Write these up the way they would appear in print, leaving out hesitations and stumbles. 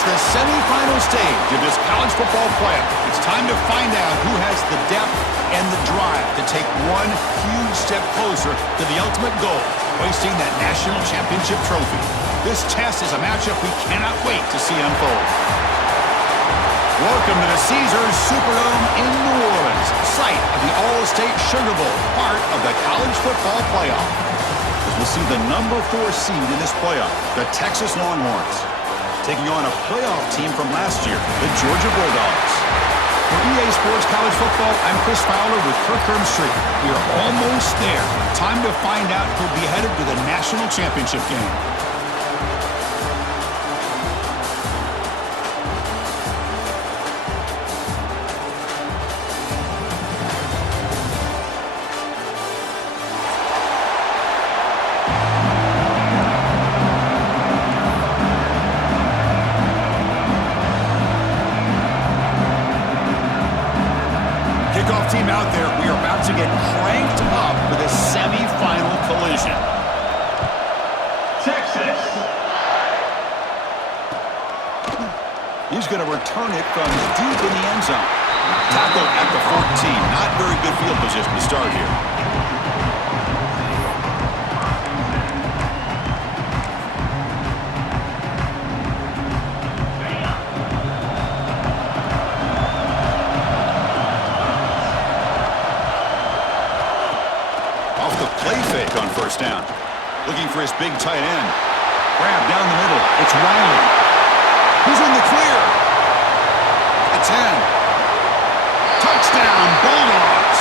It's the semifinal stage of this college football playoff. It's time to find out who has the depth and the drive to take one huge step closer to the ultimate goal, hoisting that national championship trophy. This test is a matchup we cannot wait to see unfold. Welcome to the Caesars Superdome in New Orleans, site of the All-State Sugar Bowl, part of the college football playoff. As we'll see the number 4 seed in this playoff, the Texas Longhorns, taking on a playoff team from last year, the Georgia Bulldogs. For EA Sports College Football, I'm Chris Fowler with Kirk Herbstreit. We are almost there. Time to find out who'll be headed to the national championship game. Kickoff team out there. We are about to get cranked up for this semi-final collision. Texas. He's going to return it from deep in the end zone. Tackle at the 14. Not very good field position to start here. On first down. Looking for his big tight end. Grab down the middle. It's Riley. Who's in the clear? The 10. Touchdown, Bulldogs,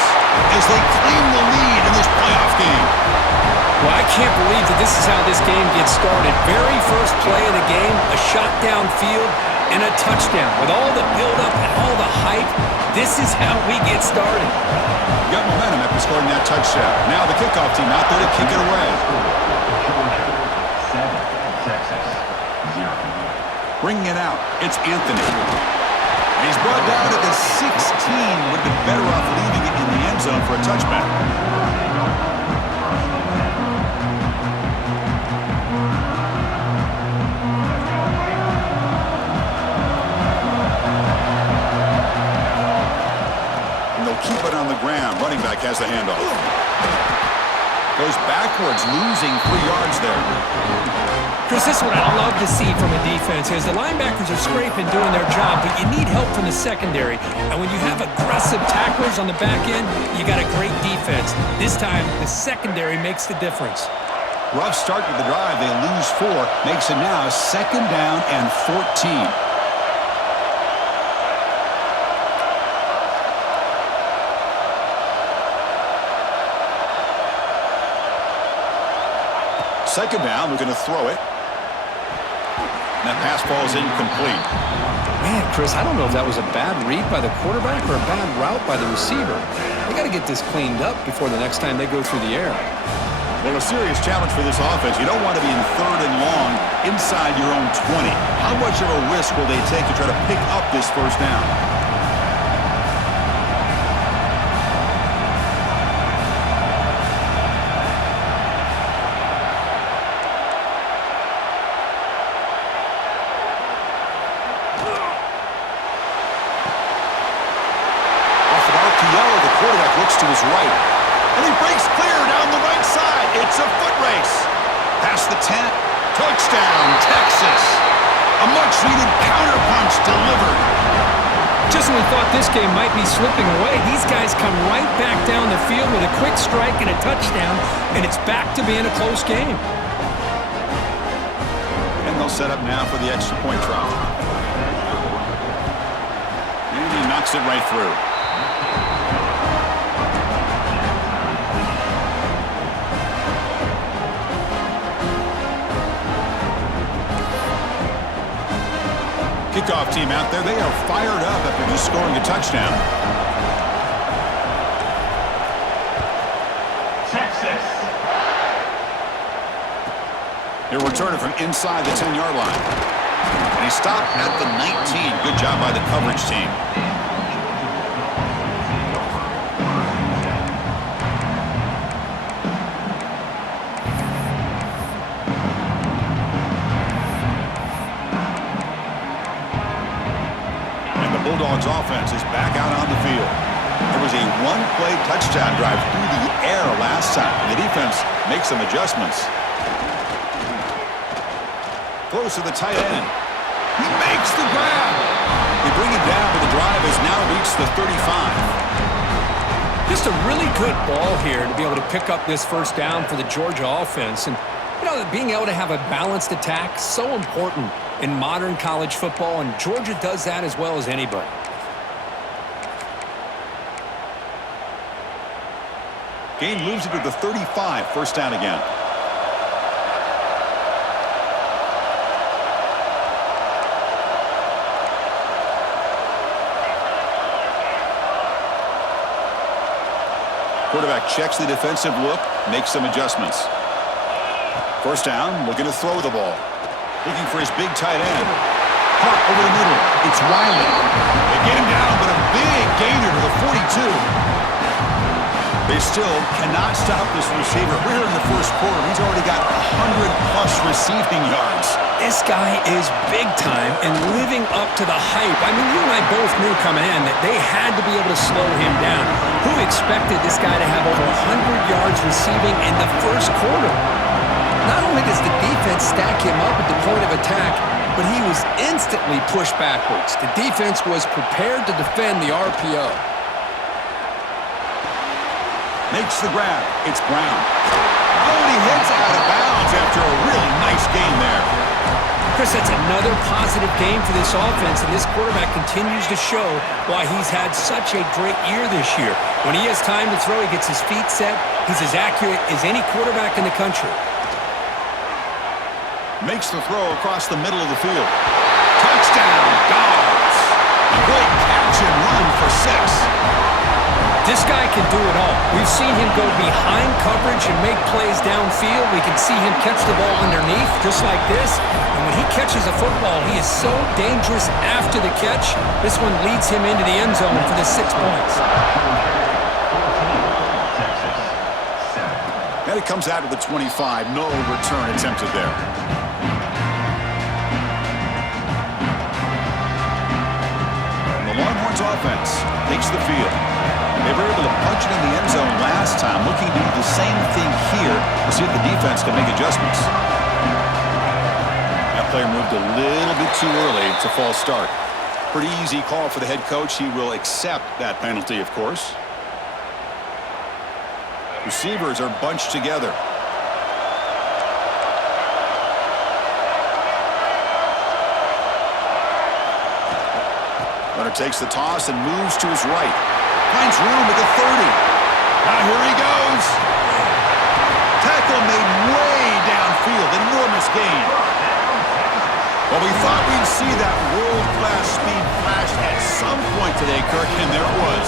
as they claim the lead in this playoff game. Well, I can't believe that this is how this game gets started. Very first play of the game, a shot downfield, and a touchdown. With all the build-up and all the hype, this is how we get started. Got momentum after scoring that touchdown. Now the kickoff team out there to kick it away. Georgia 7, Texas 0. Bringing it out, it's Anthony. And he's brought down at the 16. Would have been better off leaving it in the end zone for a touchback. Keep it on the ground. Running back has the handoff. Goes backwards, losing 3 yards there. Chris, this is what I love to see from a defense is the linebackers are scraping, doing their job, but you need help from the secondary. And when you have aggressive tacklers on the back end, you got a great defense. This time, the secondary makes the difference. Rough start to the drive. They lose 4. Makes it now 2nd down and 14. Second down, we're going to throw it. And that pass ball is incomplete. Man, Chris, I don't know if that was a bad read by the quarterback or a bad route by the receiver. They got to get this cleaned up before the next time they go through the air. Well, a serious challenge for this offense. You don't want to be in 3rd and long inside your own 20. How much of a risk will they take to try to pick up this first down? To his right, and he breaks clear down the right side. It's a foot race. Past the 10. Touchdown, Texas. A much-needed counterpunch delivered. Just when we thought this game might be slipping away, these guys come right back down the field with a quick strike and a touchdown, and it's back to being a close game. And they'll set up now for the extra point try. And he knocks it right through. Kickoff team out there, they are fired up after just scoring a touchdown. Texas. He'll return it from inside the 10-yard line. And he stopped at the 19. Good job by the coverage team. offense is back out on the field. There was a one-play touchdown drive through the air last time. The defense makes some adjustments. Close to the tight end. He makes the grab. They bring him down, but the drive has now reached the 35. Just a really good ball here to be able to pick up this first down for the Georgia offense. And, being able to have a balanced attack, so important in modern college football, and Georgia does that as well as anybody. Gain moves it to the 35, first down again. Quarterback checks the defensive look, makes some adjustments. First down, looking to throw the ball. Looking for his big tight end. Caught over the middle. It's Wiley. They get him down, but a big gainer to the 42. They still cannot stop this receiver. We're in the first quarter. He's already got 100-plus receiving yards. This guy is big time and living up to the hype. I mean, you and I both knew coming in that they had to be able to slow him down. Who expected this guy to have over 100 yards receiving in the first quarter? Not only does the defense stack him up at the point of attack, but he was instantly pushed backwards. The defense was prepared to defend the RPO. Makes the grab. It's Brown. Oh, and he heads out of bounds after a really nice game there. Chris, that's another positive game for this offense, and this quarterback continues to show why he's had such a great year this year. When he has time to throw, he gets his feet set. He's as accurate as any quarterback in the country. Makes the throw across the middle of the field. Touchdown, Dogs. A great catch and run for 6. This guy can do it all. We've seen him go behind coverage and make plays downfield. We can see him catch the ball underneath, just like this. And when he catches a football, he is so dangerous after the catch. This one leads him into the end zone for the 6 points. And it comes out of the 25. No return attempted there. And the Longhorns offense takes the field. They were able to punch it in the end zone last time, looking to do the same thing here to see if the defense can make adjustments. That player moved a little bit too early. It's a false start. Pretty easy call for the head coach. He will accept that penalty, of course. Receivers are bunched together. Runner takes the toss and moves to his right. Finds room at the 30. Now here he goes. Tackle made way downfield. Enormous gain. Well, we thought we'd see that world-class speed flash at some point today, Kirk, and there it was.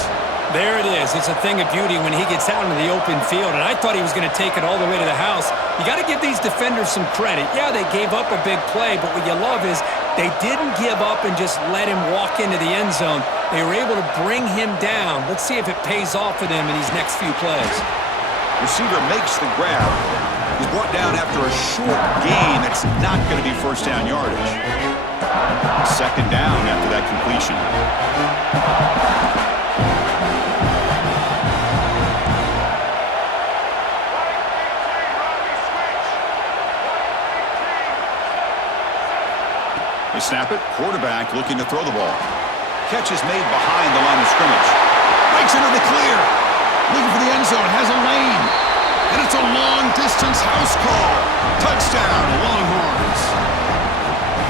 There it is. It's a thing of beauty when he gets out into the open field, and I thought he was going to take it all the way to the house. You got to give these defenders some credit. Yeah, they gave up a big play, but what you love is they didn't give up and just let him walk into the end zone. They were able to bring him down. Let's see if it pays off for them in these next few plays. Receiver makes the grab. He's brought down after a short gain that's not going to be first down yardage. Second down after that completion. They snap it. Quarterback looking to throw the ball. Catch is made behind the line of scrimmage. Breaks into the clear. Looking for the end zone. Has a lane. And it's a long-distance house call. Touchdown, Longhorns.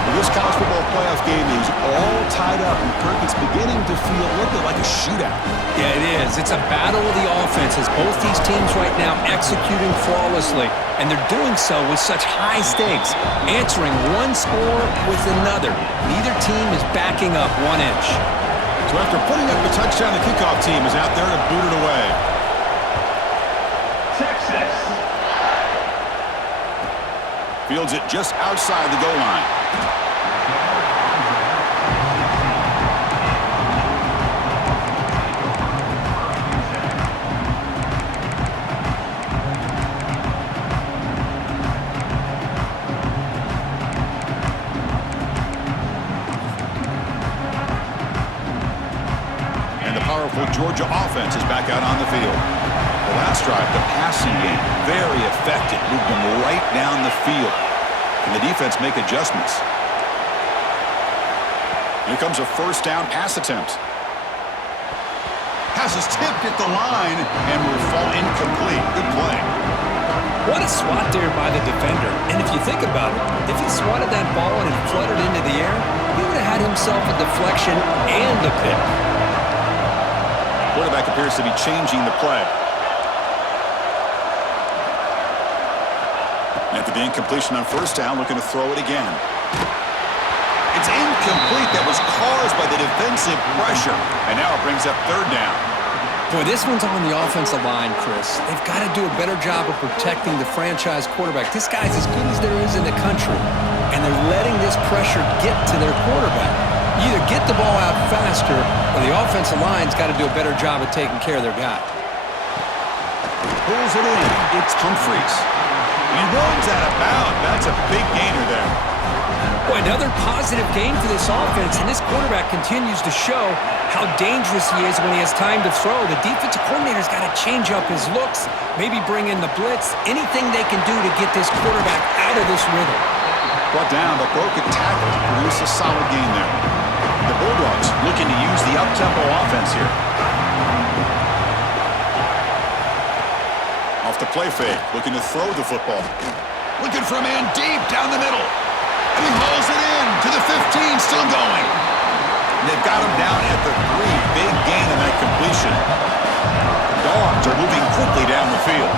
Well, this college football playoff game is all tied up, and Kirk, it's beginning to feel a little bit like a shootout. Yeah, it is. It's a battle of the offenses. Both these teams right now executing flawlessly, and they're doing so with such high stakes, answering one score with another. Neither team is backing up 1 inch. So after putting up the touchdown, the kickoff team is out there to boot it away. Texas. Fields it just outside the goal line. offense is back out on the field. The last drive, the passing game, very effective. Moved them right down the field. Can the defense make adjustments? Here comes a first down pass attempt. Pass is tipped at the line and will fall incomplete. Good play. What a swat there by the defender. And if you think about it, if he swatted that ball and it fluttered into the air, he would have had himself a deflection and a pick. Quarterback appears to be changing the play. After the incompletion on first down, looking to throw it again. It's incomplete. That was caused by the defensive pressure. And now it brings up third down. Boy, this one's on the offensive line, Chris. They've got to do a better job of protecting the franchise quarterback. This guy's as good as there is in the country, and they're letting this pressure get to their quarterback. You either get the ball out faster, or the offensive line's got to do a better job of taking care of their guy. Pulls it in. It's Humphries. He runs out of bounds. That's a big gainer there. Boy, another positive game for this offense, and this quarterback continues to show how dangerous he is when he has time to throw. The defensive coordinator's got to change up his looks, maybe bring in the blitz, anything they can do to get this quarterback out of this rhythm. Brought down, but broken tackle to produce a solid gain there. The Bulldogs looking to use the up-tempo offense here. Off the play fake, looking to throw the football. Looking for a man deep down the middle. And he hauls it in to the 15, still going. And they've got him down at the 3. Big gain on that completion. The Dogs are moving quickly down the field.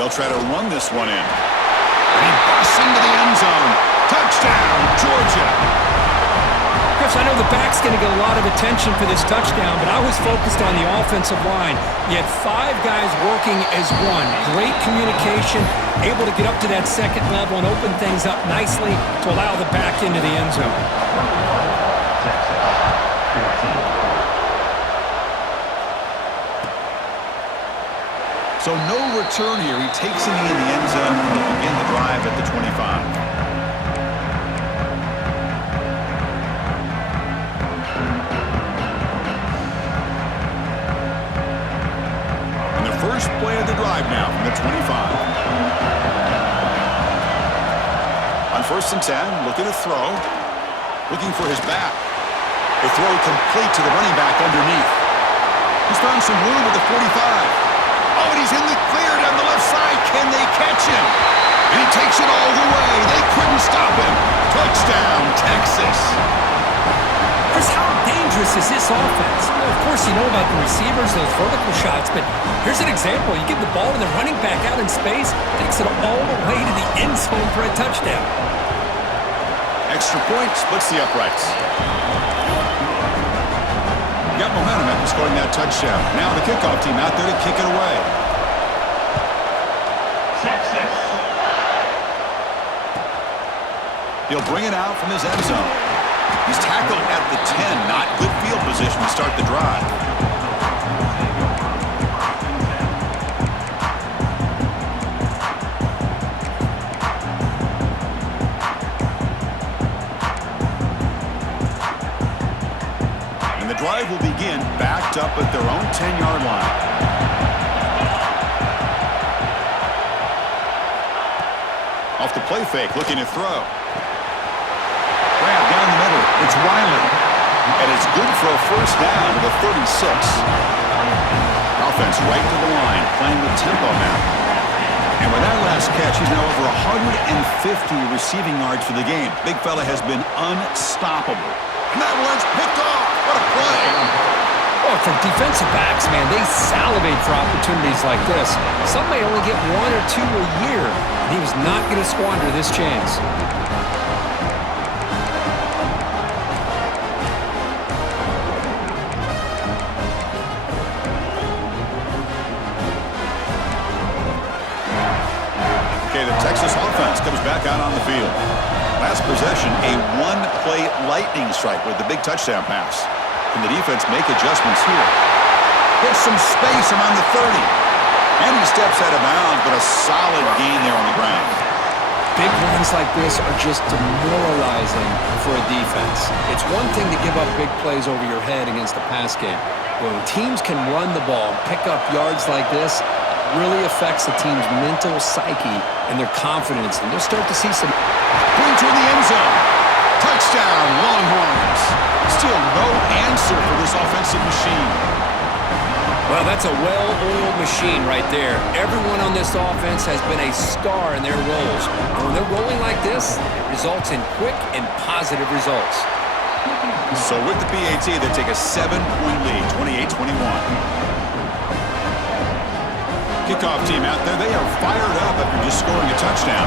They'll try to run this one in. And he busts into the end zone. Touchdown, Georgia. Chris, I know the back's going to get a lot of attention for this touchdown, but I was focused on the offensive line. You had 5 guys working as one. Great communication, able to get up to that second level and open things up nicely to allow the back into the end zone. So no return here. He takes it in the end zone to begin the drive at the 25. First play of the drive now from the 25. On 1st and 10, looking to throw. Looking for his back. The throw complete to the running back underneath. He's found some room at the 45. Oh, and he's in the clear down the left side. Can they catch him? And he takes it all the way. They couldn't stop him. Touchdown, Texas. Chris, how dangerous is this offense? Well, of course, you know about the receivers, those vertical shots, but here's an example. You give the ball to the running back out in space, takes it all the way to the end zone for a touchdown. Extra point splits the uprights. Got momentum after scoring that touchdown. Now the kickoff team out there to kick it away. Texas. He'll bring it out from his end zone. He's tackled at the 10. Not good field position to start the drive. And the drive will begin backed up at their own 10-yard line. Off the play fake, looking to throw. Grab down the middle. It's Riley. And it's good for a first down to the 36. Offense right to the line, playing with tempo now. And with that last catch, he's now over 150 receiving yards for the game. Big fella has been unstoppable. And that one's picked off. What a play. Oh, for defensive backs, man, they salivate for opportunities like this. Some may only get 1 or 2 a year, and he was not going to squander this chance. Texas offense comes back out on the field. Last possession, a one-play lightning strike with the big touchdown pass. Can the defense make adjustments here? Gets some space around the 30. And he steps out of bounds, but a solid gain there on the ground. Big runs like this are just demoralizing for a defense. It's one thing to give up big plays over your head against the pass game. When teams can run the ball and pick up yards like this, it really affects the team's mental psyche and their confidence. And you'll start to see some... Going to the end zone. Touchdown, Longhorns. Still no answer for this offensive machine. Well, that's a well-oiled machine right there. Everyone on this offense has been a star in their roles. And when they're rolling like this, it results in quick and positive results. So with the PAT, they take a 7-point lead, 28-21. Kickoff team out there, they are fired up after just scoring a touchdown.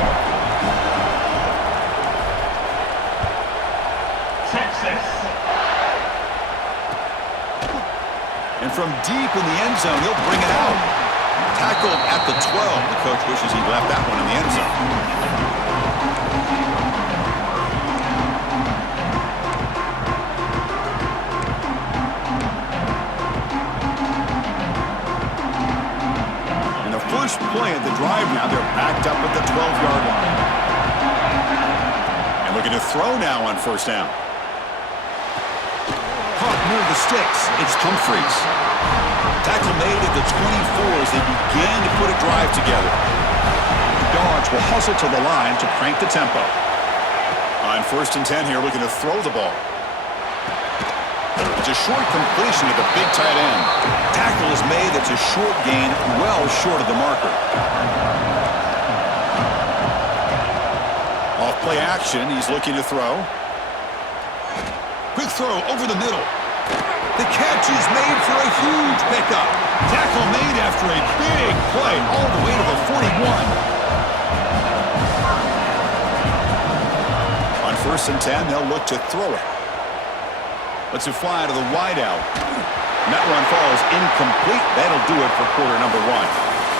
Texas. And from deep in the end zone, he'll bring it out. Tackled at the 12. The coach wishes he left that one in the end zone. First play of the drive now. They're backed up at the 12-yard line. And looking to throw now on first down. Caught near the sticks. It's Humphries. Tackle made at the 24 as they begin to put a drive together. The Dogs will hustle to the line to crank the tempo. On first and 10 here, looking to throw the ball. It's a short completion to the big tight end. Tackle is made. That's a short gain, well short of the marker. Off play action, he's looking to throw. Quick throw over the middle. The catch is made for a huge pickup. Tackle made after a big play all the way to the 41. On first and 10, they'll look to throw it. Lets it fly to the wideout. And that run falls incomplete. That'll do it for quarter number one.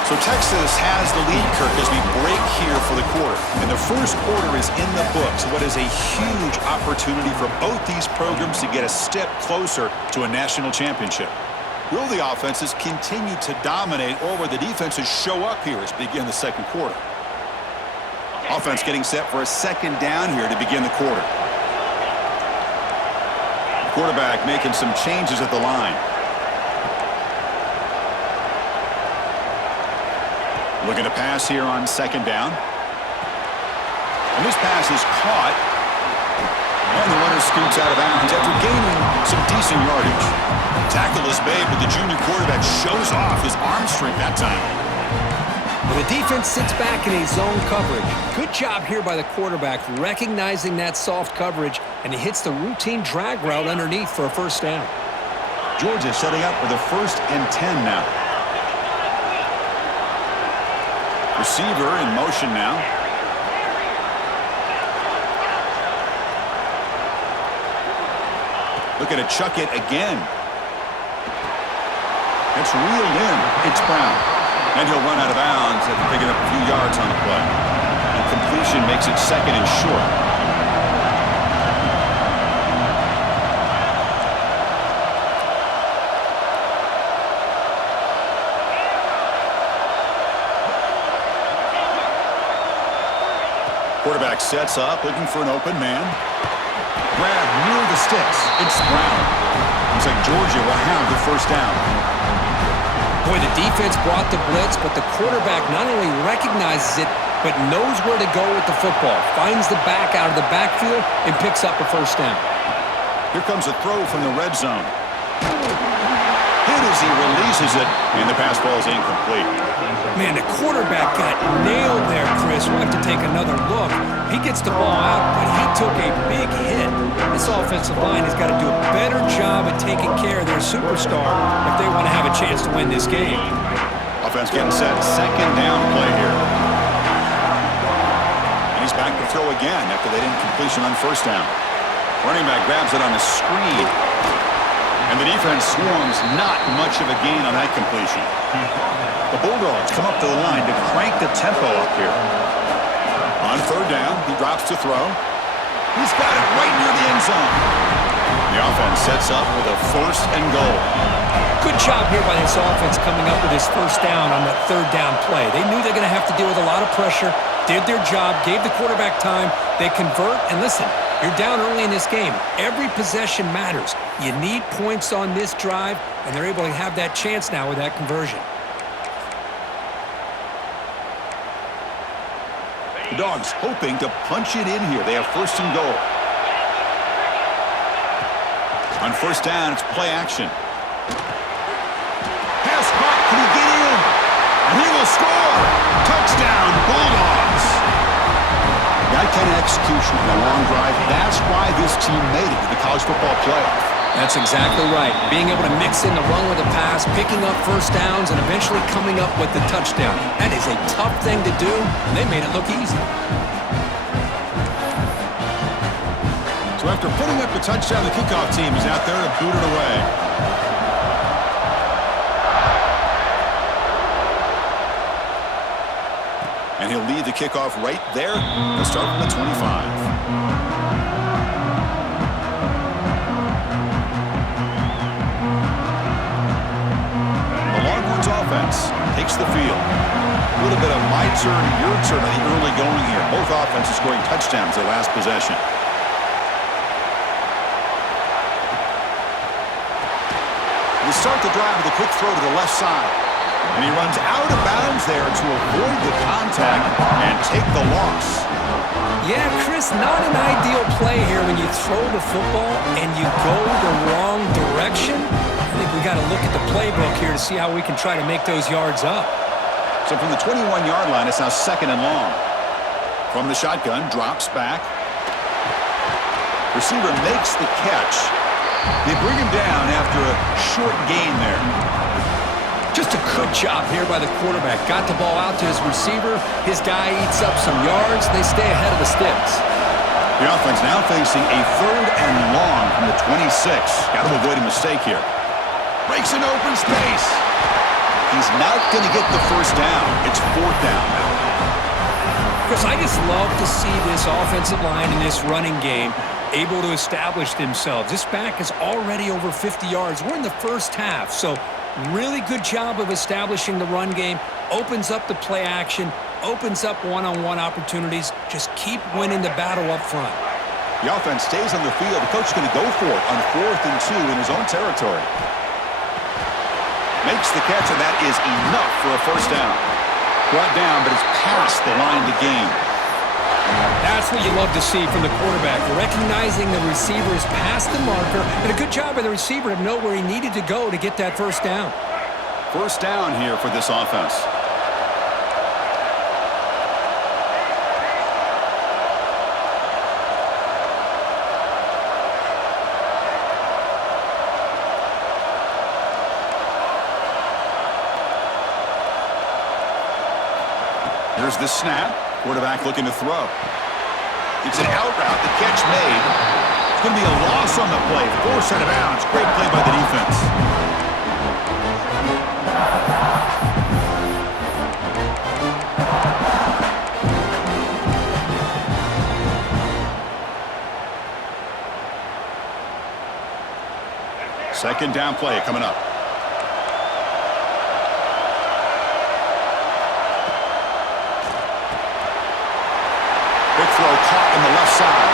So Texas has the lead, Kirk, as we break here for the quarter. And the first quarter is in the books. What is a huge opportunity for both these programs to get a step closer to a national championship. Will the offenses continue to dominate, or will the defenses show up here as we begin the second quarter? Offense getting set for a second down here to begin the quarter. Quarterback making some changes at the line. Looking to pass here on second down. And this pass is caught. And the runner scoots out of bounds after gaining some decent yardage. Tackle is made, but the junior quarterback shows off his arm strength that time. Well, the defense sits back in a zone coverage. Good job here by the quarterback recognizing that soft coverage, and he hits the routine drag route underneath for a first down. Georgia setting up for the 1st and 10 now. Receiver in motion now. Looking to chuck it again. It's reeled in. It's Brown. And he'll run out of bounds after picking up a few yards on the play. And completion makes it second and short. Quarterback sets up, looking for an open man. Grab near the sticks. It's Brown. Looks like Georgia will have the first down. Boy, the defense brought the blitz, but the quarterback not only recognizes it, but knows where to go with the football. Finds the back out of the backfield and picks up a first down. Here comes a throw from the red zone. Hit as he releases it, and the pass falls incomplete. Man, the quarterback got nailed there, Chris. We'll have to take another look. He gets the ball out, but he took a big hit. This offensive line has got to do a better job at taking care of their superstar if they want to have a chance to win this game. Offense getting set. Second down play here. And he's back to throw again after that incompletion on first down. Running back grabs it on a screen. And the defense swarms not much of a gain on that completion. The Bulldogs come up to the line to crank the tempo up here. On third down, he drops to throw. He's got it right near the end zone. The offense sets up with a first and goal. Good job here by this offense coming up with his first down on that third down play. They knew they're going to have to deal with a lot of pressure, did their job, gave the quarterback time. They convert, and listen, you're down early in this game. Every possession matters. You need points on this drive, and they're able to have that chance now with that conversion. The Dogs hoping to punch it in here. They have first and goal. On first down, it's play action. Pass caught. Can he get in? And he will score. Touchdown, Bulldogs. That kind of execution in a long drive, that's why this team made it to the college football playoff. That's exactly right. Being able to mix in the run with the pass, picking up first downs, and eventually coming up with the touchdown. That is a tough thing to do, and they made it look easy. So after putting up the touchdown, the kickoff team is out there to boot it away. And he'll lead the kickoff right there. He'll start from the 25. The Longhorns offense takes the field. A little bit of my turn, your turn on the early going here. Both offenses scoring touchdowns their last possession. They start the drive with a quick throw to the left side. And he runs out of bounds there to avoid the contact and take the loss. Yeah, Chris, not an ideal play here when you throw the football and you go the wrong direction. I think we got to look at the playbook here to see how we can try to make those yards up. So from the 21-yard line, it's now second and long. From the shotgun, drops back. Receiver makes the catch. They bring him down after a short gain there. Just a good job here by the quarterback. Got the ball out to his receiver. His guy eats up some yards. They stay ahead of the sticks. The offense now facing a third and long from the 26. Got to avoid a mistake here. Breaks an open space. He's not going to get the first down. It's fourth down now. Chris, I just love to see this offensive line in this running game able to establish themselves. This back is already over 50 yards. We're in the first half, so really good job of establishing the run game. Opens up the play action, opens up one-on-one opportunities. Just keep winning the battle up front. The offense stays on the field. The coach is going to go for it on 4th and 2 in his own territory. Makes the catch, and that is enough for a first down. Brought down, but it's past the line to gain. That's what you love to see from the quarterback, recognizing the receiver is past the marker, and a good job by the receiver to know where he needed to go to get that first down. First down here for this offense. Here's the snap. Quarterback looking to throw. It's an out route. The catch made. It's going to be a loss on the play. Forced out of bounds. Great play by the defense. Second down play coming up. Big throw caught on the left side.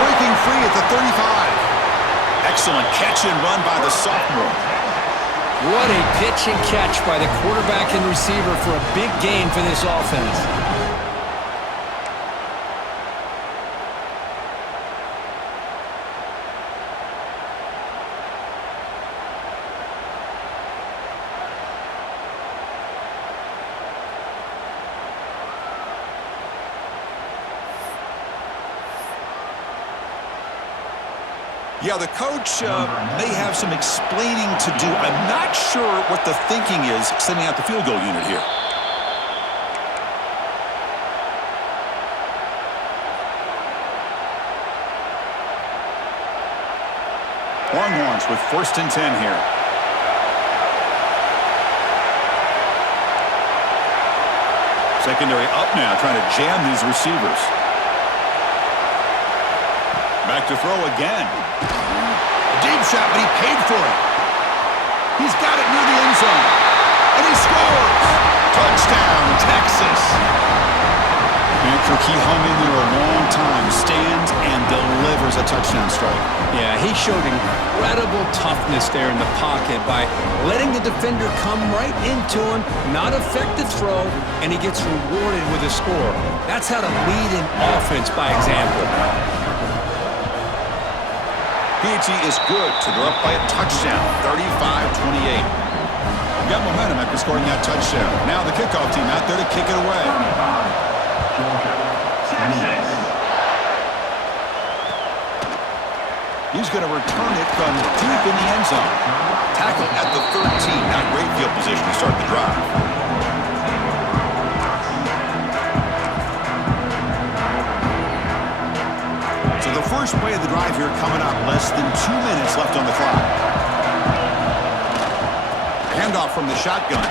Breaking free at the 35. Excellent catch and run by the sophomore. What a pitch and catch by the quarterback and receiver for a big gain for this offense. Yeah, the coach may have some explaining to do. I'm not sure what the thinking is sending out the field goal unit here. Longhorns with 1st and 10 here. Secondary up now, trying to jam these receivers. Back to throw again. A deep shot, but he paid for it. He's got it near the end zone. And he scores! Touchdown, Texas! And Kirk, he hung in there a long time, stands and delivers a touchdown strike. Yeah, he showed incredible toughness there in the pocket by letting the defender come right into him, not affect the throw, and he gets rewarded with a score. That's how to lead an offense by example. PAT is good, so they're up by a touchdown, 35-28. Got momentum after scoring that touchdown. Now the kickoff team out there to kick it away. Texas. He's going to return it from deep in the end zone. Tackle at the 13. Not great field position to start the drive. So the first play of the drive here coming up. Less than 2 minutes left on the clock. Handoff from the shotgun.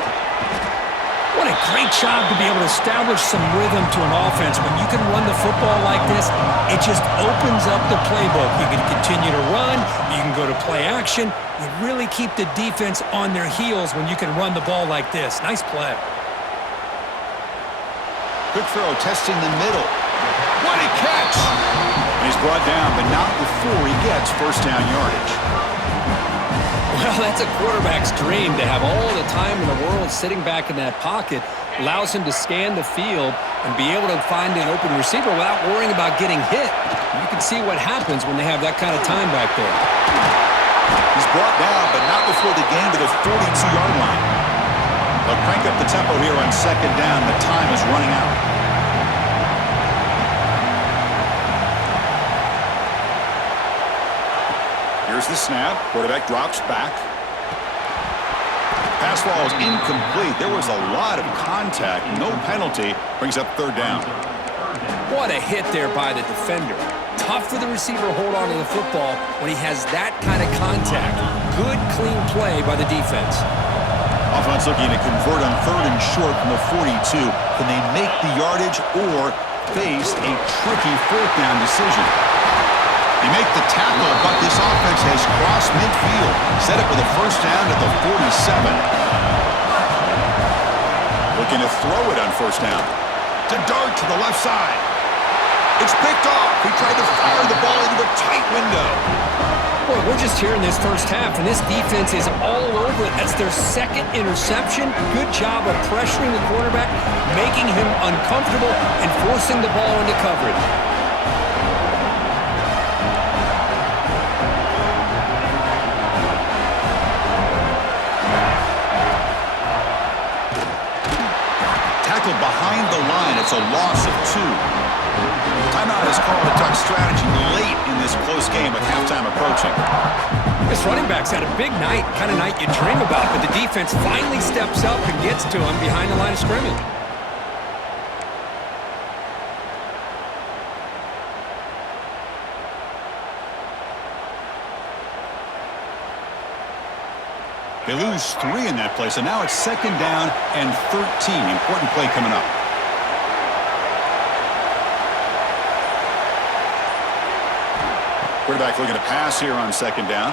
What a great job to be able to establish some rhythm to an offense. When you can run the football like this, it just opens up the playbook. You can continue to run. You can go to play action. You really keep the defense on their heels when you can run the ball like this. Nice play. Quick throw, testing the middle. What a catch! He's brought down, but not before he gets first down yardage. Well, that's a quarterback's dream to have all the time in the world sitting back in that pocket. Allows him to scan the field and be able to find an open receiver without worrying about getting hit. You can see what happens when they have that kind of time back there. He's brought down, but not before the gain to the 42-yard line. They'll crank up the tempo here on second down. The time is running out. Here's the snap. Quarterback drops back. Pass ball is incomplete. There was a lot of contact. No penalty. Brings up third down. What a hit there by the defender. Tough for the receiver to hold on to the football when he has that kind of contact. Good, clean play by the defense. Offense looking to convert on third and short from the 42. Can they make the yardage or face a tricky fourth down decision? They make the tackle, but this offense has crossed midfield. Set up with a first down at the 47. Looking to throw it on first down. To dart to the left side. It's picked off. He tried to fire the ball into a tight window. Boy, we're just here in this first half, and this defense is all over it. That's their second interception. Good job of pressuring the quarterback, making him uncomfortable, and forcing the ball into coverage. Behind the line, it's a loss of 2. Timeout is called to talk strategy late in this close game with halftime approaching. This running back's had a big night, kind of night you dream about, but the defense finally steps up and gets to him behind the line of scrimmage. They lose 3 in that play, so now it's second down and 13. Important play coming up. Quarterback looking to pass here on second down,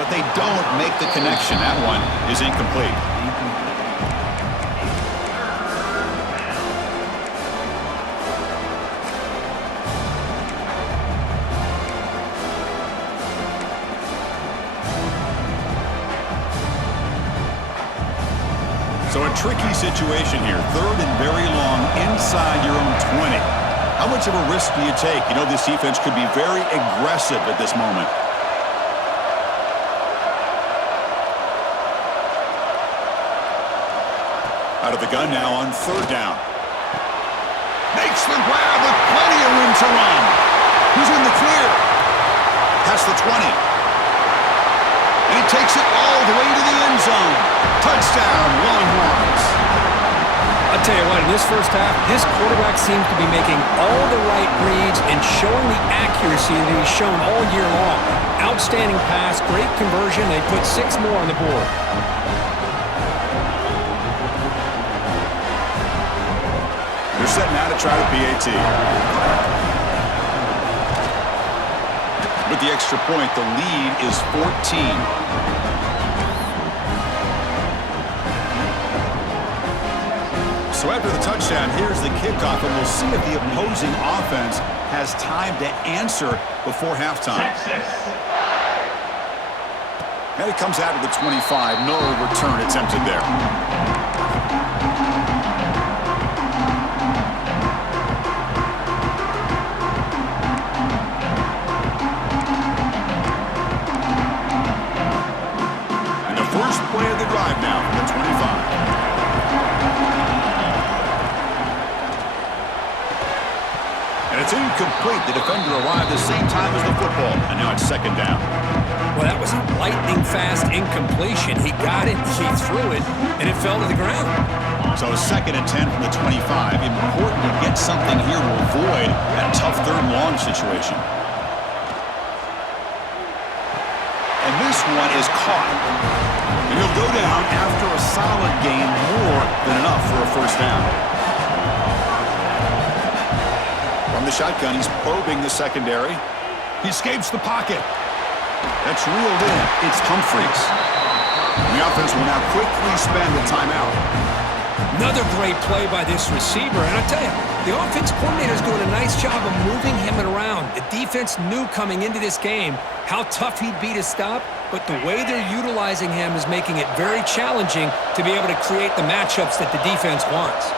but they don't make the connection. That one is incomplete. So a tricky situation here. Third and very long inside your own 20. How much of a risk do you take? You know, this defense could be very aggressive at this moment. Out of the gun now on third down. Makes the grab with plenty of room to run. Who's in the clear? Past the 20. And he takes it all the way to the end zone. Touchdown, Longhorns. I'll tell you what, in this first half, this quarterback seems to be making all the right reads and showing the accuracy that he's shown all year long. Outstanding pass, great conversion. They put 6 more on the board. They're setting out to try the PAT. With the extra point, the lead is 14. So after the touchdown, here's the kickoff, and we'll see if the opposing offense has time to answer before halftime. Texas. And it comes out of the 25. No return attempted there. And the first play of the drive now from the 25. And it's incomplete. The defender arrived the same time as the football. And now it's second down. Well, that was a lightning-fast incompletion. He got it, he threw it, and it fell to the ground. So 2nd and 10 from the 25. Important to get something here to avoid that tough third and long situation. And this one is caught. And he'll go down after a solid gain, more than enough for a first down. From the shotgun, he's probing the secondary. He escapes the pocket. That's reeled in. It's Humphries. The offense will now quickly spend the timeout. Another great play by this receiver. And I tell you, the offense coordinator is doing a nice job of moving him around. The defense knew coming into this game how tough he'd be to stop, but the way they're utilizing him is making it very challenging to be able to create the matchups that the defense wants.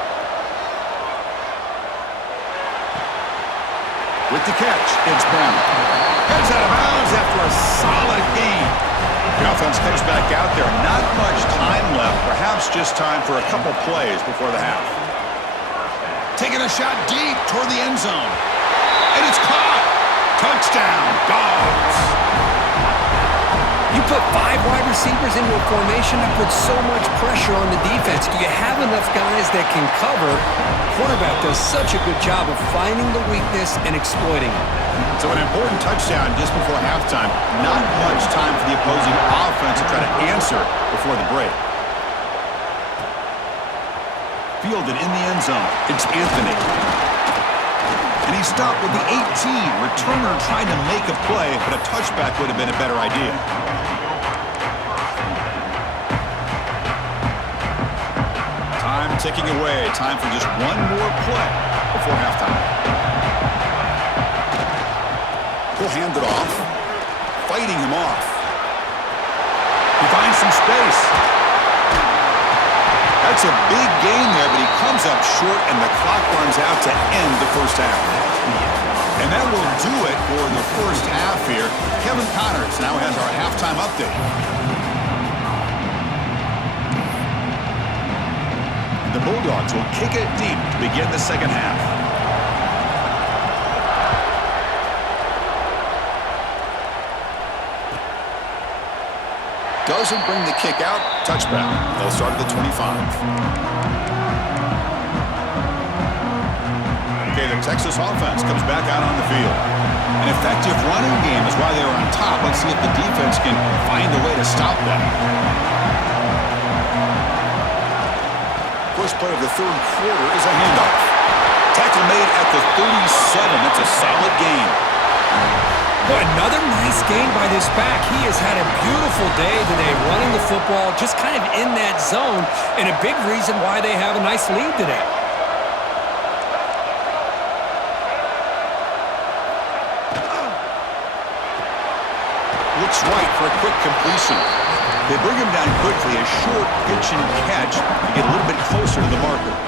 With the catch, it's Brown. Heads out of bounds after a solid gain. The offense comes back out there. Not much time left. Perhaps just time for a couple plays before the half. Taking a shot deep toward the end zone. And it's caught. Touchdown, Dogs. You put 5 wide receivers into a formation that puts so much pressure on the defense. Do you have enough guys that can cover? Quarterback does such a good job of finding the weakness and exploiting it. So an important touchdown just before halftime. Not much time for the opposing offense to try to answer before the break. Fielded in the end zone. It's Anthony. And he stopped with the 18. Returner trying to make a play, but a touchback would have been a better idea. Time ticking away. Time for just one more play before halftime. He'll hand it off. Fighting him off. He finds some space. That's a big gain there, but he comes up short, and the clock runs out to end the first half. And that will do it for the first half here. Kevin Connors now has our halftime update. The Bulldogs will kick it deep to begin the second half. Doesn't bring the kick out. Touchback. They'll start at the 25. Okay, the Texas offense comes back out on the field. An effective running game is why they were on top. Let's see if the defense can find a way to stop that. First play of the third quarter is a handoff. Tackle made at the 37. That's a solid gain. Boy, another nice game by this back. He has had a beautiful day today running the football, just kind of in that zone, and a big reason why they have a nice lead today. Looks right for a quick completion. They bring him down quickly, a short pitch and catch to get a little bit closer to the marker.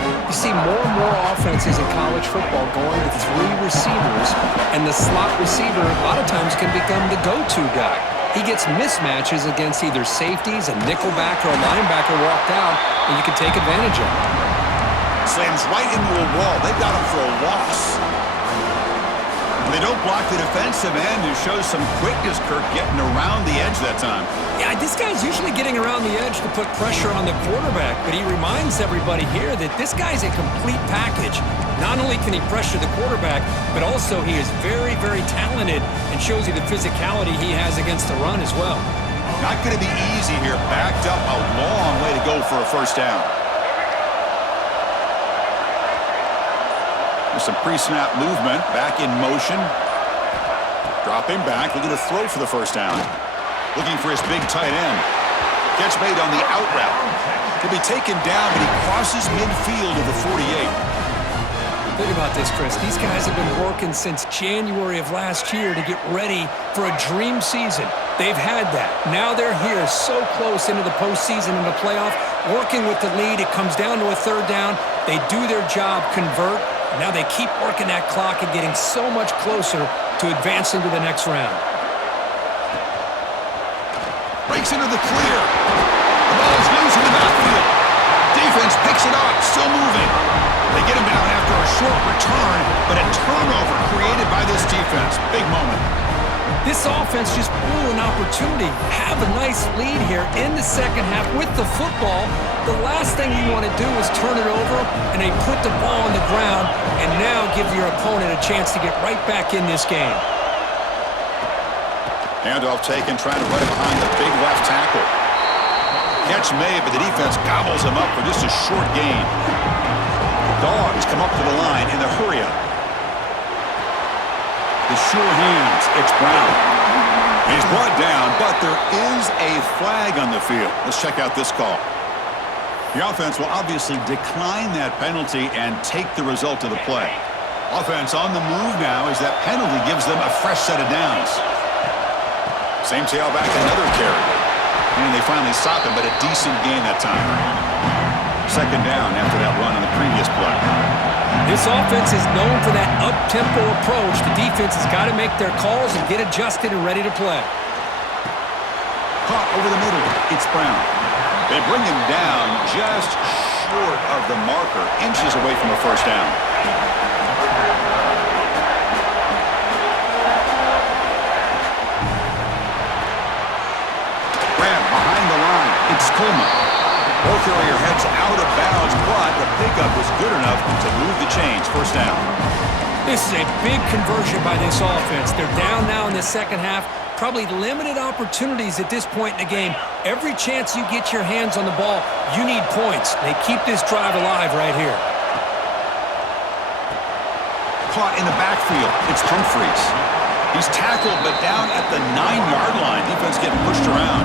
You see more and more offenses in college football going to 3 receivers, and the slot receiver a lot of times can become the go-to guy. He gets mismatches against either safeties, a nickelback, or a linebacker walked out, and you can take advantage of it. Slams right into a wall. They've got him for a loss. They don't block the defensive end, who shows some quickness, Kirk, getting around the edge that time. Yeah, this guy's usually getting around the edge to put pressure on the quarterback, but he reminds everybody here that this guy's a complete package. Not only can he pressure the quarterback, but also he is very, very talented and shows you the physicality he has against the run as well. Not going to be easy here. Backed up a long way to go for a first down. There's some pre-snap movement. Back in motion. Dropping back. Looking to throw for the first down. Looking for his big tight end. Catch made on the out route. He'll be taken down, but he crosses midfield of the 48. Think about this, Chris. These guys have been working since January of last year to get ready for a dream season. They've had that. Now they're here so close into the postseason and the playoff, working with the lead. It comes down to a third down. They do their job, convert. And now they keep working that clock and getting so much closer to advancing to the next round. Breaks into the clear. The ball is loose in the backfield. Defense picks it up, still moving. They get him down after a short return, but a turnover created by this defense. Big moment. This offense just blew an opportunity. Have a nice lead here in the second half with the football. The last thing you want to do is turn it over, and they put the ball on the ground and now give your opponent a chance to get right back in this game. Handoff taken, trying to run it behind the big left tackle. Catch made, but the defense gobbles him up for just a short gain. Dogs come up to the line in the hurry-up. The sure hands, it's Brown. He's brought down, but there is a flag on the field. Let's check out this call. The offense will obviously decline that penalty and take the result of the play. Offense on the move now as that penalty gives them a fresh set of downs. Same tailback, another carry. And they finally stop him, but a decent gain that time. Second down after that run on the previous play. This offense is known for that up-tempo approach. The defense has got to make their calls and get adjusted and ready to play. Caught over the middle. It's Brown. They bring him down just short of the marker, inches away from a first down. Grab behind the line. It's Coleman. Ball carrier heads out of bounds, but the pickup was good enough to move the chains. First down. This is a big conversion by this offense. They're down now in the second half. Probably limited opportunities at this point in the game. Every chance you get your hands on the ball, you need points. They keep this drive alive right here. Caught in the backfield. It's Humphreys. He's tackled, but down at the 9-yard line. Defense getting pushed around.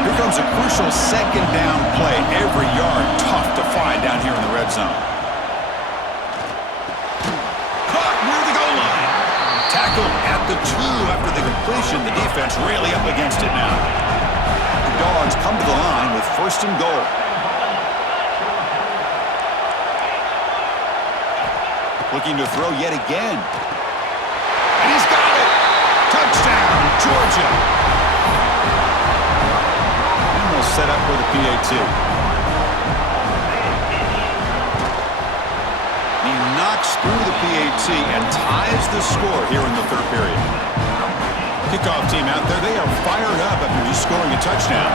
Here comes a crucial second down play. Every yard tough to find down here in the red zone. Caught near the goal line. Tackled at the 2 after the completion. The defense really up against it now. The Dogs come to the line with first and goal. Looking to throw yet again. And he's got it. Touchdown, Georgia. Set up for the PAT. He knocks through the PAT and ties the score here in the third period. Kickoff team out there, they are fired up after just scoring a touchdown.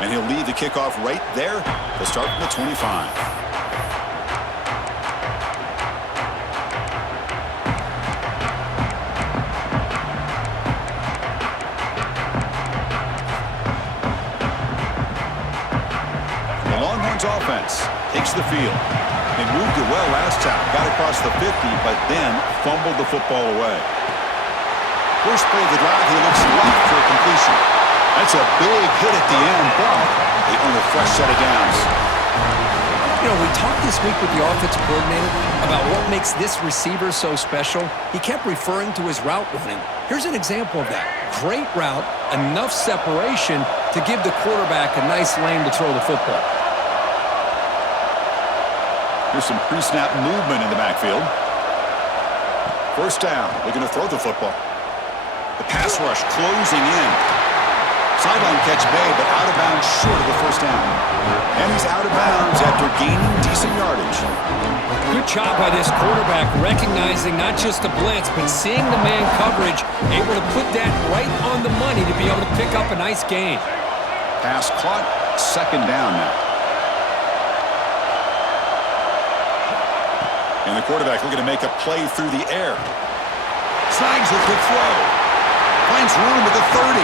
And he'll lead the kickoff right there to start from the 25. Offense takes the field. They moved it well last time, got across the 50, but then fumbled the football away. First play of the drive, he looks left for a completion. That's a big hit at the end, but they earn a fresh set of downs. You know, we talked this week with the offensive coordinator about what makes this receiver so special. He kept referring to his route running. Here's an example of that. Great route, enough separation to give the quarterback a nice lane to throw the football. There's some pre-snap movement in the backfield. First down, looking to throw the football. The pass rush closing in. Sideline catch made, but out of bounds short of the first down. And he's out of bounds after gaining decent yardage. Good job by this quarterback recognizing not just the blitz, but seeing the man coverage, able to put that right on the money to be able to pick up a nice gain. Pass caught, second down now. And the quarterback looking to make a play through the air. Snags a quick throw. Finds room at the 30.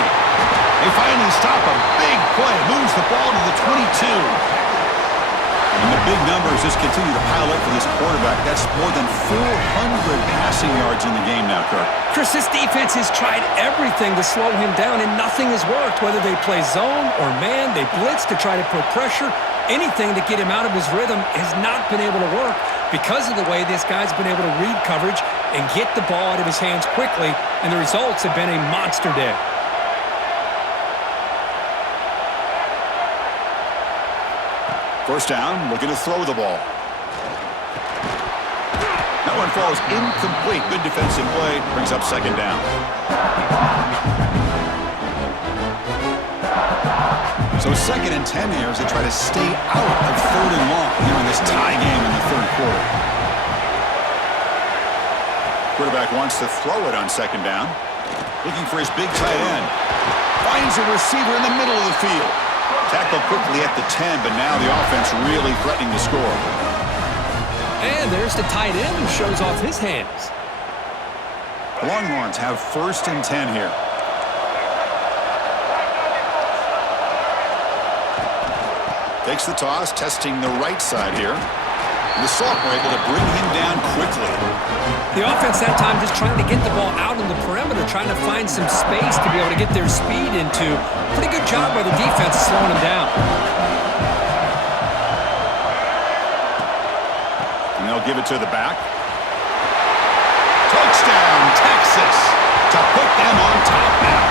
They finally stop a big play. Moves the ball to the 22. And the big numbers just continue to pile up for this quarterback. That's more than 400 passing yards in the game now, Kirk. Chris, this defense has tried everything to slow him down, and nothing has worked. Whether they play zone or man, they blitz to try to put pressure. Anything to get him out of his rhythm has not been able to work because of the way this guy's been able to read coverage and get the ball out of his hands quickly, and the results have been a monster day. First down, looking to throw the ball. That one falls incomplete. Good defensive play. Brings up second down. So 2nd and 10 here as they try to stay out of 3rd and long here in this tie game in the 3rd quarter. Quarterback wants to throw it on 2nd down. Looking for his big tight end. Finds a receiver in the middle of the field. Tackled quickly at the 10, but now the offense really threatening to score. And there's the tight end who shows off his hands. Longhorns have 1st and 10 here. Takes the toss, testing the right side here. And the Sophomore able to bring him down quickly. The offense that time just trying to get the ball out on the perimeter, trying to find some space to be able to get their speed into. Pretty good job by the defense slowing him down. And they'll give it to the back. Touchdown, Texas, to put them on top now.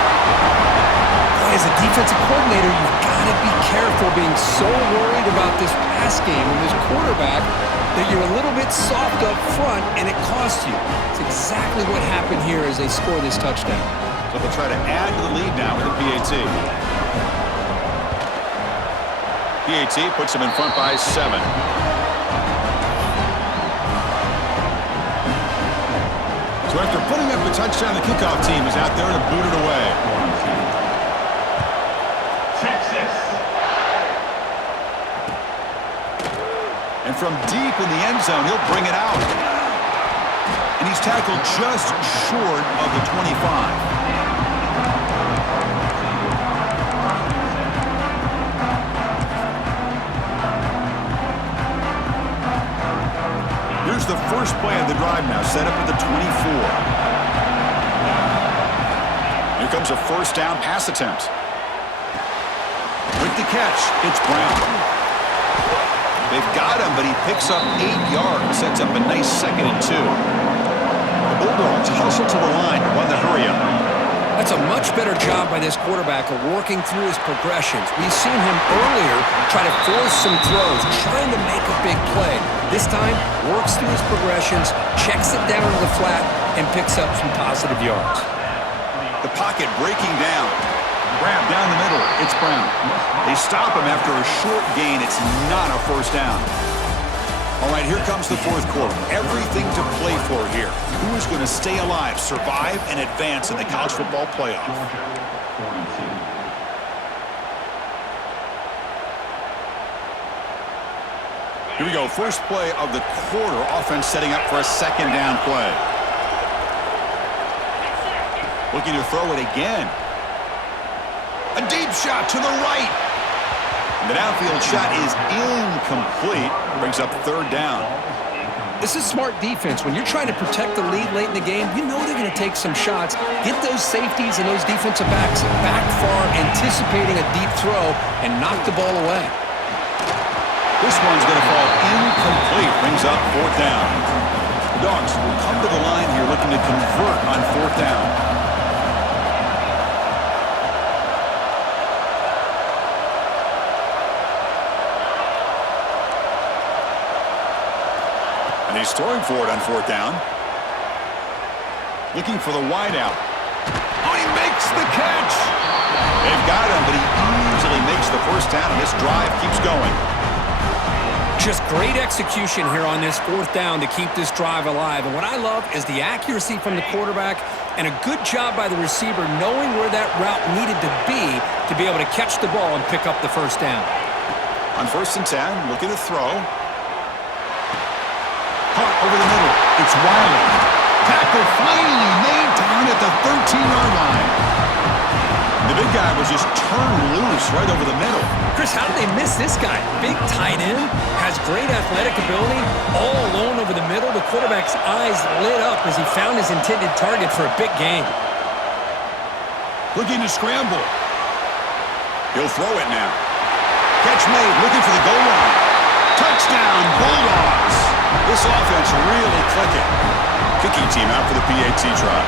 Boy, as a defensive coordinator, you've got to be careful being so worried about this pass game and this quarterback that you're a little bit soft up front and it costs you. It's exactly what happened here as they score this touchdown. So they'll try to add to the lead now with the PAT. PAT puts them in front by 7. So after putting up the touchdown, the kickoff team is out there to boot it away. Texas. And from deep in the end zone, he'll bring it out. And he's tackled just short of the 25. Here's the first play of the drive now, set up at the 24. Here comes a first down pass attempt. With the catch, it's Brown. They've got him, but he picks up 8 yards, sets up a nice 2nd and 2. The Bulldogs hustle to the line to run the hurry up. That's a much better job by this quarterback of working through his progressions. We've seen him earlier try to force some throws, trying to make a big play. This time, works through his progressions, checks it down to the flat, and picks up some positive yards. The pocket breaking down. Grab down the middle. It's Brown. They stop him after a short gain. It's not a first down. All right, here comes the 4th quarter. Everything to play for here. Who is going to stay alive, survive, and advance in the college football playoff? Here we go. First play of the quarter. Offense setting up for a 2nd down play. Looking to throw it again. A deep shot to the right. The downfield shot is incomplete. Brings up 3rd down. This is smart defense. When you're trying to protect the lead late in the game, you know they're going to take some shots, get those safeties and those defensive backs back far, anticipating a deep throw, and knock the ball away. This one's going to fall incomplete. Brings up 4th down. The Dogs will come to the line here looking to convert on 4th down. And he's throwing for it on 4th down. Looking for the wideout. Oh, he makes the catch. They've got him, but he easily makes the first down, and this drive keeps going. Just great execution here on this 4th down to keep this drive alive. And what I love is the accuracy from the quarterback and a good job by the receiver knowing where that route needed to be able to catch the ball and pick up the first down. On 1st and 10, looking to throw. Over the middle, it's Wiley. Tackle finally made down at the 13-yard line. The big guy was just turned loose right over the middle. Chris, how did they miss this guy? Big tight end, has great athletic ability, all alone over the middle. The quarterback's eyes lit up as he found his intended target for a big gain. Looking to scramble. He'll throw it now. Catch made, looking for the goal line. Touchdown, Bulldogs. This offense really clicking. Kicking team out for the PAT try.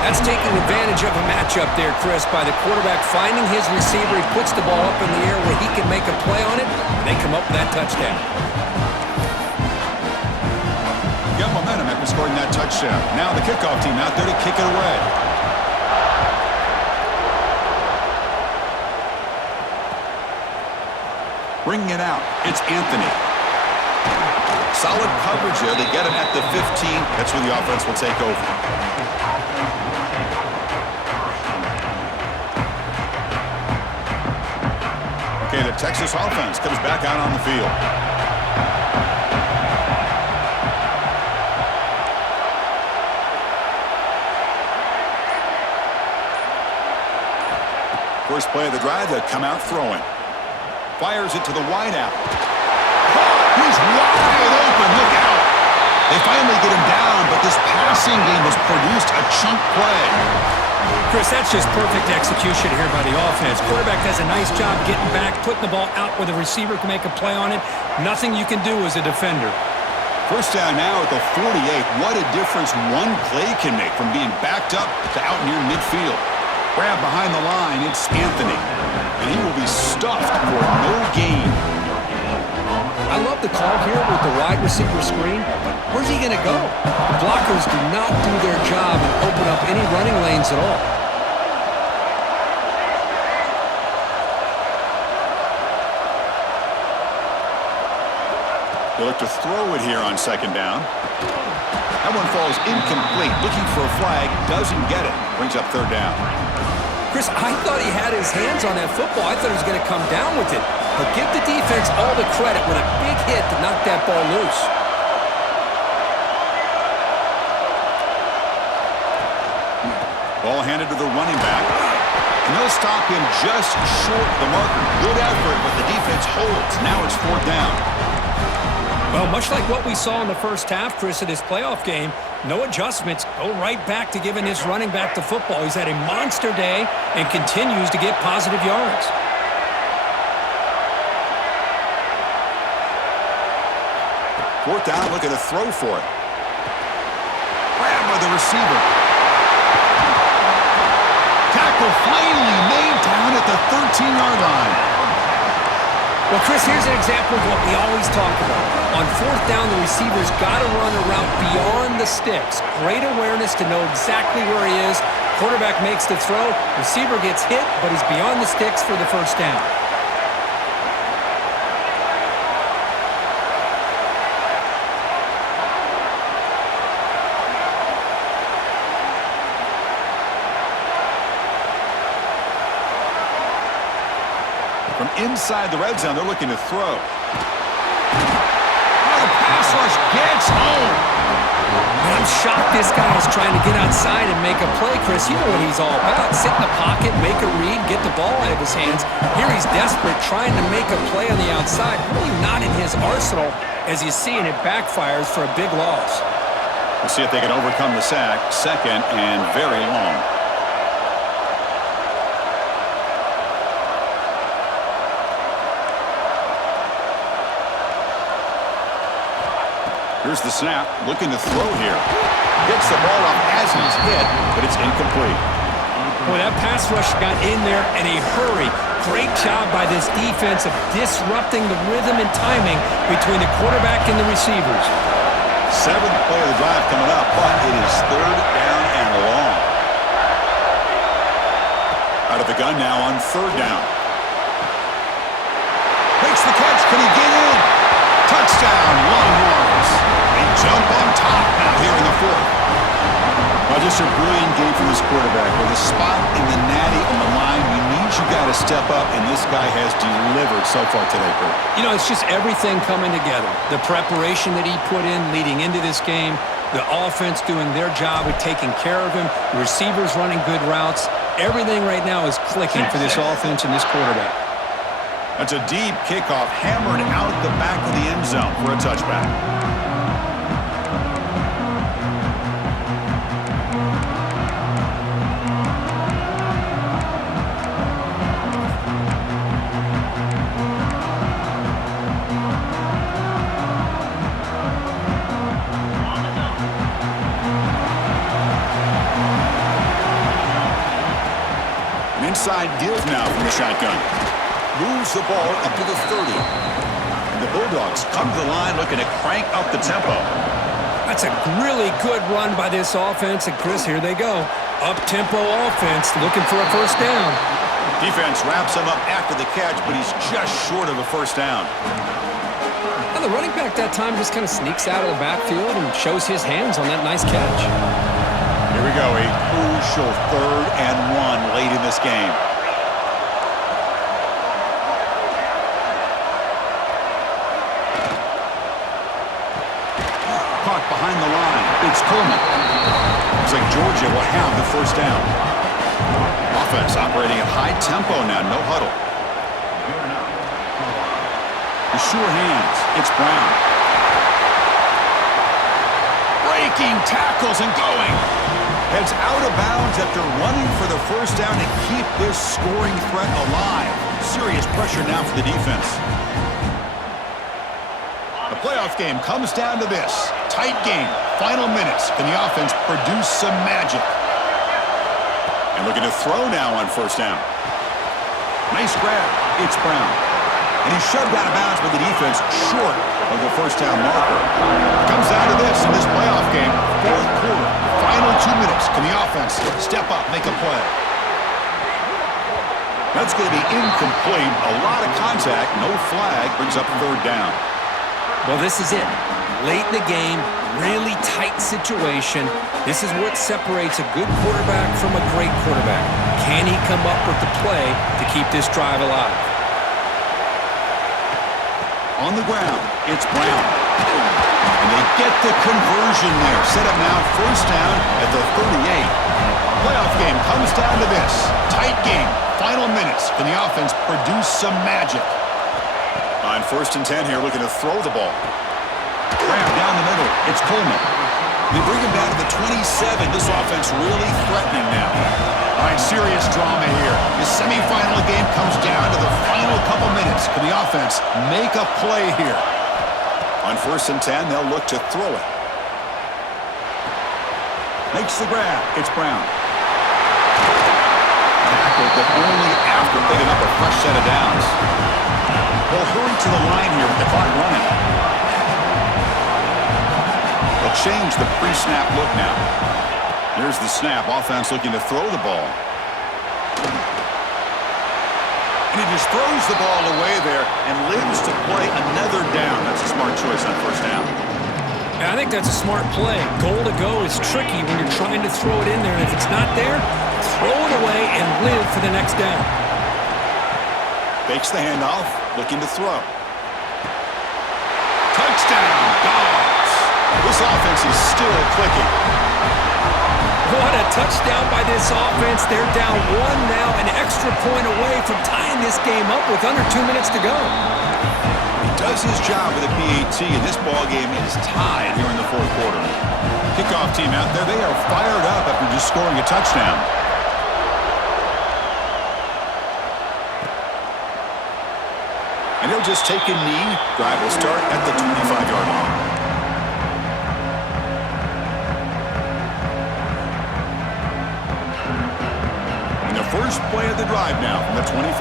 That's taking advantage of a matchup there, Chris, by the quarterback finding his receiver. He puts the ball up in the air where he can make a play on it, and they come up with that touchdown. Got momentum after scoring that touchdown. Now the kickoff team out there to kick it away. Bringing it out, it's Anthony. Solid coverage there. They get him at the 15. That's where the offense will take over. Okay, the Texas offense comes back out on the field. First play of the drive, they come out throwing. Fires it to the wideout. He's wide open. Look out. They finally get him down, but this passing game has produced a chunk play. Chris, that's just perfect execution here by the offense. Quarterback does a nice job getting back, putting the ball out where the receiver can make a play on it. Nothing you can do as a defender. First down now at the 48. What a difference one play can make from being backed up to out near midfield. Grab behind the line, it's Anthony. And he will be stuffed for no gain. I love the call here with the wide receiver screen, but where's he going to go? The blockers do not do their job and open up any running lanes at all. They look to throw it here on second down. That one falls incomplete. Looking for a flag, doesn't get it. Brings up third down. Chris, I thought he had his hands on that football. I thought he was going to come down with it. But give the defense all the credit with a big hit to knock that ball loose. Ball handed to the running back. And they'll stop him just short of the marker. Good effort, but the defense holds. Now it's fourth down. Well, much like what we saw in the first half, Chris, of this playoff game, no adjustments. Go right back to giving his running back the football. He's had a monster day and continues to get positive yards. Fourth down, looking to throw for it. Grab by the receiver. Tackle finally made down at the 13-yard line. Well, Chris, here's an example of what we always talk about. On fourth down, the receiver's got to run a route beyond the sticks. Great awareness to know exactly where he is. Quarterback makes the throw. Receiver gets hit, but he's beyond the sticks for the first down. From inside the red zone, they're looking to throw. Oh, the pass rush gets home. I'm shocked this guy is trying to get outside and make a play, Chris. You know what he's all about. Sit in the pocket, make a read, get the ball out of his hands. Here he's desperate, trying to make a play on the outside. Really not in his arsenal, as you see, and it backfires for a big loss. We'll see if they can overcome the sack. Second and very long. Here's the snap, looking to throw here. Gets the ball up as he's hit, but it's incomplete. Boy, that pass rush got in there in a hurry. Great job by this defense of disrupting the rhythm and timing between the quarterback and the receivers. Seventh play of the drive coming up, but it is third down and long. Out of the gun now on third down. Makes the catch, can he get in? Touchdown, Longhorns. They jump on top now here in the fourth. Well, just a brilliant game from this quarterback. With a spot in the natty on the line, you got to step up, and this guy has delivered so far today, Kurt. You know, it's just everything coming together. The preparation that he put in leading into this game, the offense doing their job of taking care of him, the receivers running good routes. Everything right now is clicking for this offense and this quarterback. That's a deep kickoff hammered out the back of the end zone for a touchback. Inside deals now from the shotgun. Moves the ball up to the 30. And the Bulldogs come to the line looking to crank up the tempo. That's a really good run by this offense. And, Chris, here they go. Up-tempo offense looking for a first down. Defense wraps him up after the catch, but he's just short of a first down. And the running back that time just kind of sneaks out of the backfield and shows his hands on that nice catch. Here we go, a crucial 3rd and 1 late in this game. Caught behind the line. It's Coleman. Looks like Georgia will have the first down. Offense operating at high tempo now, no huddle. The sure hands. It's Brown. Breaking tackles and going. Heads out of bounds after running for the first down to keep this scoring threat alive. Serious pressure now for the defense. The playoff game comes down to this. Tight game, final minutes. Can the offense produce some magic? And looking to throw now on first down. Nice grab. It's Brown. And he's shoved out of bounds with the defense short of the first down marker. Comes down to this in this playoff game. 4th quarter. Final 2 minutes. Can the offense step up, make a play? That's going to be incomplete. A lot of contact. No flag. Brings up 3rd down. Well, this is it. Late in the game, really tight situation. This is what separates a good quarterback from a great quarterback. Can he come up with the play to keep this drive alive? On the ground, it's Brown. And they get the conversion there. Set up now, first down at the 38. Playoff game comes down to this. Tight game, final minutes. Can the offense produce some magic? On 1st and 10 here, looking to throw the ball. Grab down the middle. It's Coleman. They bring him down to the 27. This offense really threatening now. All right, serious drama here. The semifinal game comes down to the final couple minutes. Can the offense make a play here? On 1st and 10, they'll look to throw it. Makes the grab. It's Brown. Tackled, but only after picking up a fresh set of downs. They'll hurry to the line here with the clock running. They'll change the pre-snap look now. Here's the snap. Offense looking to throw the ball. And he just throws the ball away there and lives to play another down. That's a smart choice on first down. Yeah, I think that's a smart play. Goal to go is tricky when you're trying to throw it in there. And if it's not there, throw it away and live for the next down. Fakes the handoff, looking to throw. Touchdown, Dogs. This offense is still clicking. What a touchdown by this offense. They're down 1 now, an extra point away from tying this game up with under 2 minutes to go. He does his job with a PAT, and this ball game is tied here in the 4th quarter. Kickoff team out there, they are fired up after just scoring a touchdown. And he'll just take a knee. Drive will start at the 25-yard line. First play of the drive now from the 25.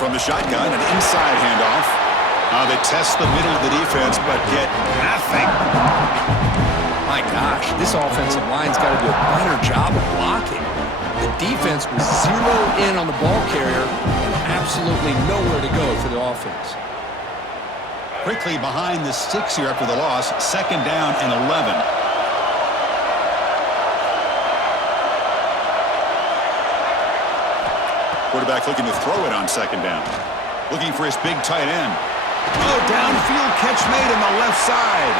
From the shotgun, an inside handoff. They test the middle of the defense, but get nothing. My gosh, this offensive line's got to do a better job of blocking. The defense was zeroed in on the ball carrier and absolutely nowhere to go for the offense. Quickly behind the sticks here after the loss. 2nd down and 11. Quarterback looking to throw it on 2nd down. Looking for his big tight end. Oh, downfield catch made on the left side.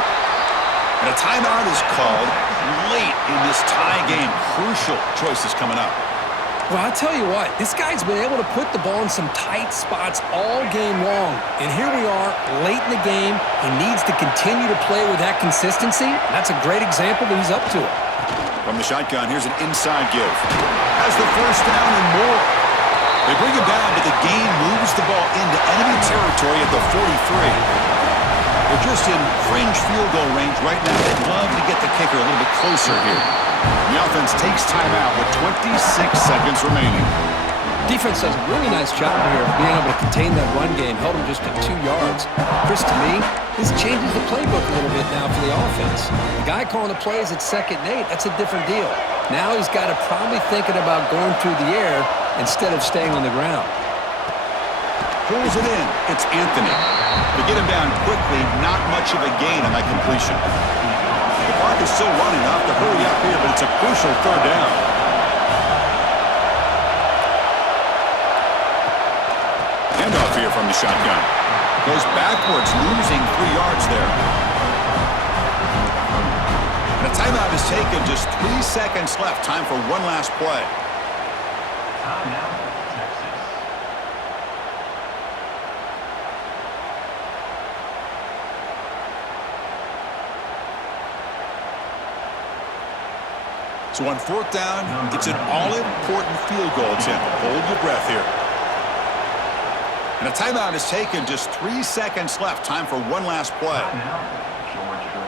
And a timeout is called late in this tie game. Crucial choices coming up. Well, I'll tell you what, this guy's been able to put the ball in some tight spots all game long. And here we are, late in the game. He needs to continue to play with that consistency. That's a great example that he's up to it. From the shotgun, here's an inside give. Has the first down and more. They bring him down, but the game moves the ball into enemy territory at the 43. They're just in fringe field goal range right now. They'd love to get the kicker a little bit closer here. The offense takes timeout with 26 seconds remaining. Defense does a really nice job here of being able to contain that run game, held him just at 2 yards. Chris, to me, this changes the playbook a little bit now for the offense. The guy calling the plays at 2nd and 8, that's a different deal. Now he's got to probably thinking about going through the air instead of staying on the ground. Pulls it in. It's Anthony. To get him down quickly, not much of a gain on that completion. The clock is still running. Off to hurry up here, but it's a crucial 3rd down. Handoff here from the shotgun. Goes backwards, losing 3 yards there. And a timeout is taken. Just 3 seconds left. Time for one last play. Timeout, Texas. So on 4th down, it's an all-important field goal attempt. Hold your breath here. And a timeout is taken. Just 3 seconds left. Time for one last play. Timeout, Georgia.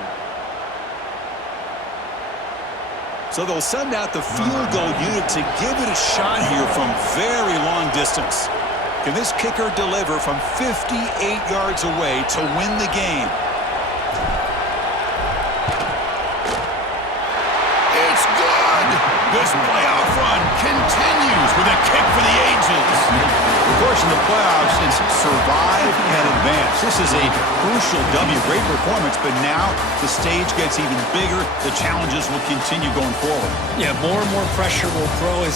So they'll send out the field goal unit to give it a shot here from very long distance. Can this kicker deliver from 58 yards away to win the game? It's good! This playoff run continues with a kick for the ages. Of course, in the playoffs, it's survive and advance. This is a crucial W. Great performance, but now the stage gets even bigger. The challenges will continue going forward. Yeah, more and more pressure will grow as